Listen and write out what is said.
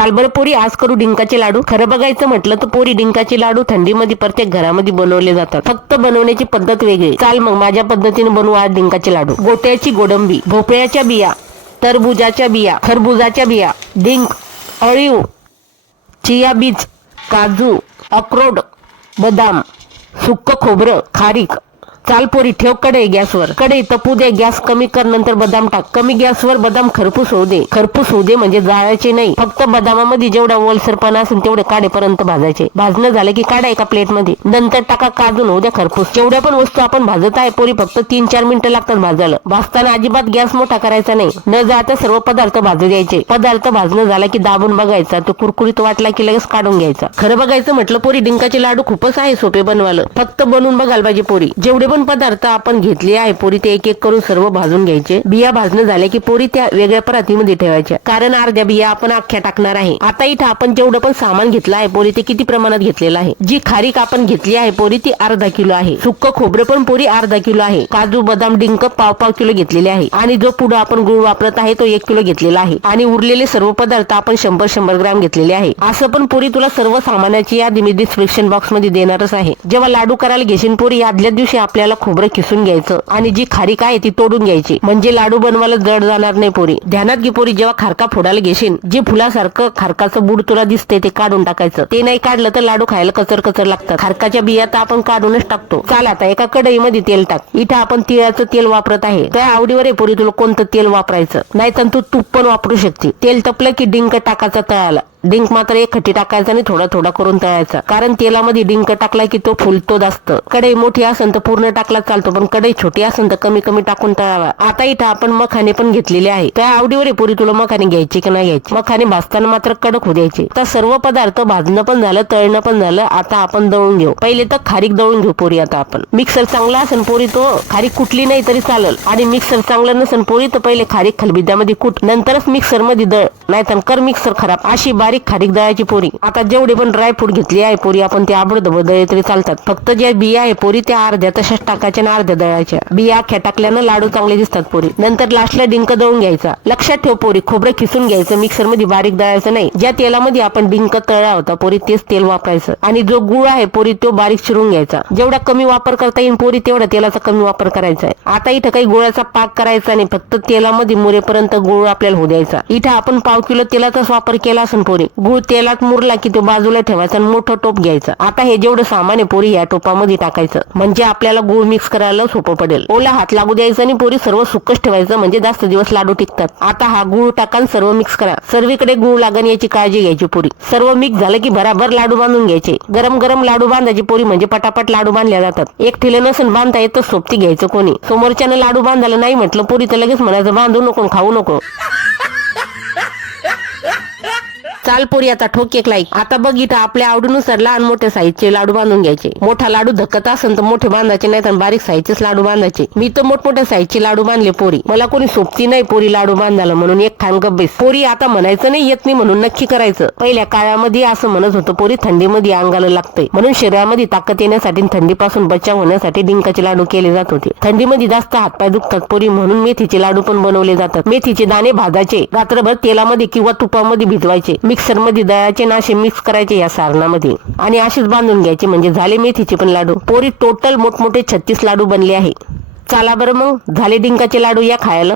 चाल बरं पोरी, आज करू डिंकाचे लाडू. खरं बघायचं म्हटलं तर पोरी, डिंकाचे लाडू थंडीमध्ये प्रत्येक घरामध्ये बनवले जातात, फक्त बनवण्याची पद्धत वेगळी. चाल मग माझ्या पद्धतीने बनवू आज डिंकाचे लाडू. गोट्याची गोडंबी, भोपळ्याच्या बिया, टरबुजाच्या बिया, खरबुजाच्या बिया, डिंक, अळीव, चिया बीज, काजू, अक्रोड, बदाम, सुक्क खोबरं, खारीक. चाल पोरी, ठेव कढई गॅसवर. कढई तपू दे, गॅस कमी कर, नंतर बदाम टाक. कमी गॅसवर बदाम खरपूस होऊ दे. खरपूस होऊ दे म्हणजे जाळायचे नाही, फक्त बदामामध्ये जेवढा ओलसरपणा असेल तेवढे काढेपर्यंत भाजायचे. भाजणं झालं की काढा एका प्लेट मध्ये. नंतर टाका काजू, होऊ द्या खरपूस. जेवढ्या पण वस्तू आपण भाजत आहे पोरी, फक्त 3-4 मिनिटं लागतात भाजायला. भाजताना अजिबात गॅस मोठा करायचा नाही. न जाता सर्व पदार्थ भाजू द्यायचे. पदार्थ भाजणं झाला की दाबून बघायचा, तो कुरकुरीत वाटला की लगेच काढून घ्यायचा. खरं बघायचं म्हटलं पोरी, डिंकाचे लाडू खूपच आहे सोपे बनवायला, फक्त बनवून बघायला पाहिजे पोरी. जेवढे पण पदार्थ आपण घेतले आहे पोरी, ते एक एक करून सर्व भाजून घ्यायचे. बिया भाजणं झाले की पोरी त्या वेगळ्या परातीमध्ये ठेवायच्या, कारण अर्ध्या बिया आपण अख्ख्या टाकणार आहे. आता इथं आपण जेवढं पण सामान घेतलं आहे पोरी, ते किती प्रमाणात घेतलेलं आहे. जी खारीक आपण घेतली आहे पोरी, ती अर्धा किलो आहे. सुक्क खोबरं पण पोरी अर्धा किलो आहे. काजू, बदाम, डिंक पाव किलो घेतलेले आहे. आणि जो पुढे आपण गुळ वापरत आहे तो 1 किलो घेतलेला आहे. आणि उरलेले सर्व पदार्थ आपण 100 ग्राम घेतलेले आहे. असं पण पोरी तुला सर्व सामानाची यादी मी डिस्क्रिप्शन बॉक्स मध्ये देणारच आहे. जेव्हा लाडू करायला घेशील पोरी, आदल्या दिवशी आपल्याला खोबरं किसून घ्यायचं आणि जी खारीक आहे ती तोडून घ्यायची, म्हणजे लाडू बनवायला जड जाणार नाही पोरी. ध्यानात घे पोरी, जेव्हा खारका फोडायला घेशील, जे फुलासारखं खारकाचं बुड तुला दिसते ते काढून टाकायचं. ते नाही काढलं तर लाडू खायला कचर लागतात. खारकाच्या बिया तर आपण काढूनच टाकतो. चाल आता एका कढईमध्ये तेल टाक. इथं आपण तिळाचं तेल वापरत आहे. त्या आवडीवर आहे पोरी तुला कोणतं तेल वापरायचं. नाही तर तू तूप पण वापरू शकते. तेल तपलं की डिंक टाकायचा तळाला. डिंक मात्र एक खट्टी टाकायचा आणि थोडा थोडा करून तळायचा, कारण तेलामध्ये डिंक टाकला की तो फुलतो जास्त. कढई मोठी असेल तर पूर्ण टाकला चालतो, पण कढई छोटी असेल तर कमी कमी टाकून तळावा. आता इथं आपण मखाने पण घेतलेले आहे. त्या आवडीवर आहे पोरी तुला मखाने घ्यायचे की नाही घ्यायचे. मखाने भाजताना मात्र कडक होऊ द्यायचे. तर सर्व पदार्थ भाजणं पण झालं, तळणं पण झालं. आता आपण दळून घेऊ. पहिले तर खारीक दळून घेऊ पोरी. आता आपण मिक्सर चांगला असेल पोरी, तो खारीक कुठली नाही तरी चालेल. आणि मिक्सर चांगलं नसेल पोरी तर पहिले खारीक खलबित्यामध्ये कुट, नंतरच मिक्सर मध्ये दळ, नाहीतर कर मिक्सर खराब. अशी बारीक खारीक दळायची पोरी. आता जेवढे पण ड्रायफ्रूट घेतले आहे पोरी आपण, ते आबडधोबड दळले तरी चालतात. फक्त ज्या बिया आहे पोरी त्या अर्ध्या तशाच टाकायच्या आणि अर्ध्या दळायच्या. बिया अख्ख्या टाकल्यानं लाडू चांगले दिसतात पोरी. नंतर लास्टला डिंक दळून घ्यायचा. लक्षात ठेव पोरी, खोबरं खिसून घ्यायचं, मिक्सर मध्ये बारीक दळायचं नाही. ज्या तेलामध्ये आपण डिंक तळला होता पोरी तेच तेल वापरायचं. आणि जो गुळ आहे पोरी तो बारीक चिरून घ्यायचा. जेवढा कमी वापर करता येईल पोरी तेवढा तेलाचा कमी वापर करायचा आहे. आता इथं काही गुळाचा पाक करायचा नाही, फक्त तेलामध्ये मुरेपर्यंत गुळ आपल्याला होऊ द्यायचा. इथं आपण पाव किलो तेलाचाच वापर केला असेल पोरी. गुळ तेलात मुरला की तो बाजूला ठेवायचा आणि मोठं टोप घ्यायचं. आता हे जेवढं सामान आहे पोरी या टोपामध्ये टाकायचं, म्हणजे आपल्याला गुळ मिक्स करायला सोपं पडेल. ओला हात लागू द्यायचा आणि पोरी सर्व सुक्कच ठेवायचं, म्हणजे जास्त दिवस लाडू टिकतात. आता हा गुळ टाका, सर्व मिक्स करा. सर्वीकडे गुळ लागण याची काळजी घ्यायची पोरी. सर्व मिक्स झालं की भराभर लाडू बांधून घ्यायचे. गरम गरम लाडू बांधायचे पोरी, म्हणजे पटापट लाडू बांधल्या जातात. एक ठेले नसून बांधता येतं, सोबती घ्यायचं कोणी. समोरच्यानं लाडू बांधायला नाही म्हटलं पोरी तर लगेच म्हणायचं बांधू नको, खाऊ नको. चाल पोरी आता ठोक एक लाईक. आता बघ इथं आपल्या आवडीनुसार लहान मोठ्या साईजचे लाडू बांधून घ्यायचे. मोठा लाडू धक्कत असेल तर मोठे बांधायचे, नाही तर बारीक साईजचेच लाडू बांधायचे. मी तर मोठमोठ्या साईजचे लाडू बांधले पोरी. मला कोणी सोबती नाही पोरी लाडू बांधायला, म्हणून एक खान गब्बेस. पोरी आता म्हणायचं नाही येत नाही म्हणून नक्की करायचं. पहिल्या काळामध्ये असं म्हणत होतं पोरी, थंडीमध्ये अंगाला लागतंय म्हणून शरीरामध्ये ताकद येण्यासाठी, थंडीपासून बचाव होण्यासाठी डिंकाचे लाडू केले जात होते. थंडीमध्ये जास्त हातपाय दुखतात पोरी, म्हणून मेथीचे लाडू पण बनवले जातात. मेथीचे दाणे भाजायचे, रात्रभर तेलामध्ये किंवा तुपामध्ये भिजवायचे, मिक्सर मध्ये दळायचे, नाशे मिक्स करायचे या सारणामध्ये आणि असेच बांधून घ्यायचे, म्हणजे झाले मेथीचे पण लाडू. पोरी टोटल मोठमोठे 36 लाडू बनले आहे. चला बरं मग, झाले डिंकाचे लाडू, या खायला.